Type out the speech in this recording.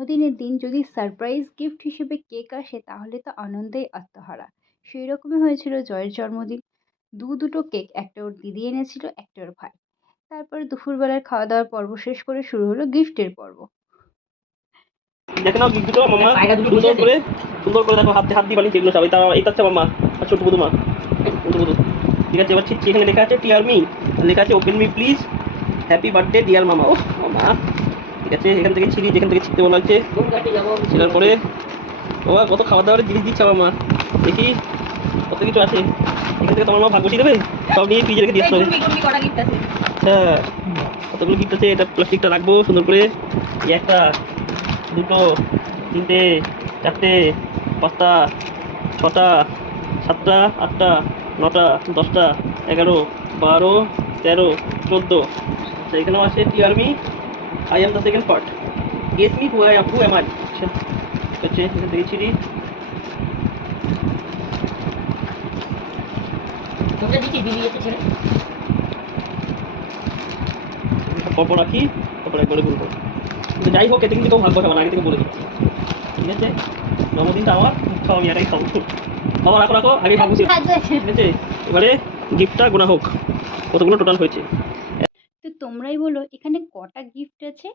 জন্মদিনের দিন যদি সারপ্রাইজ গিফট হিসেবে কেক আসে তাহলে তো আনন্দেই আত্মহারা। সেই রকমই হয়েছিল জয়ের জন্মদিন। দুটো কেক, একটা ওর দিদি এনেছিল, একটা ওর ভাই। তারপরে দুপুরবেলার খাওয়া দাওয়ার পর্ব শেষ করে শুরু হলো গিফটের পর্ব। দেখে নাও গিফট দুটো মাম্মা, সুন্দর করে দেখো, হাত দিয়ে বানিয়েছে এগুলো সব। এটা হচ্ছে মাম্মা আর ছোট বুধু মা, বুধু বুধু। ঠিক আছে, এবার ঠিক এখানে লেখা আছে টিয়ার মি, লেখা আছে open me please, happy birthday dear মামা। ও মামা, ঠিক আছে, এখান থেকে ছিঁড়ি, যেখান থেকে ছিঁড়তে বলা হচ্ছে। ছিঁড়ার পরে ও কত খাওয়া দাওয়ার জিনিস দিচ্ছে মামা, দেখি কত কিছু আছে। এখান থেকে তোমার মা ভাগ বসিয়ে দেবে, সব নিয়ে ফ্রিজে রেখে দিয়ে আসতে হবে। হ্যাঁ, কতগুলো গিফট আছে। এটা প্লাস্টিকটা রাখবো সুন্দর করে। একটা, দুটো, তিনটে, চারটে, পাঁচটা, ছটা, সাতটা, আটটা, নটা, 10টা, 11, 12, 13, 14। আচ্ছা, এখানেও আছে tear me, I am the second part, guess me who am I. আচ্ছা, হচ্ছে এখান থেকে ছিঁড়ি। পরপর রাখি, তারপর একবারে বলবো। কিন্তু যাই হোক, এতে কিন্তু কেউ ভাগ বসাবো না, আগে থেকে বলে দিচ্ছি। ঠিক আছে, জন্মদিনটা আমার, খাও, আমি এটাই খাবো। বাবা রাখো রাখো, আগে ভাগ বসিয়ে। ঠিক আছে, এবারে গিফটটা গোনা হোক, কতগুলো টোটাল হয়েছে। তো তোমরাই বলো এখানে কটা গিফট আছে?